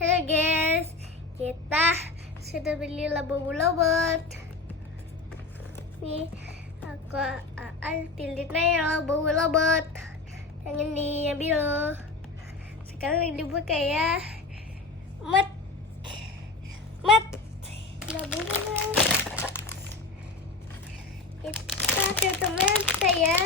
Halo guys, kita sudah beli labu-labut. Nih, aku pilihin yang labu-labut. Yang ini yang biru. Sekarang dibuka ya. Mat labu-labut. Kita tutup mata ya.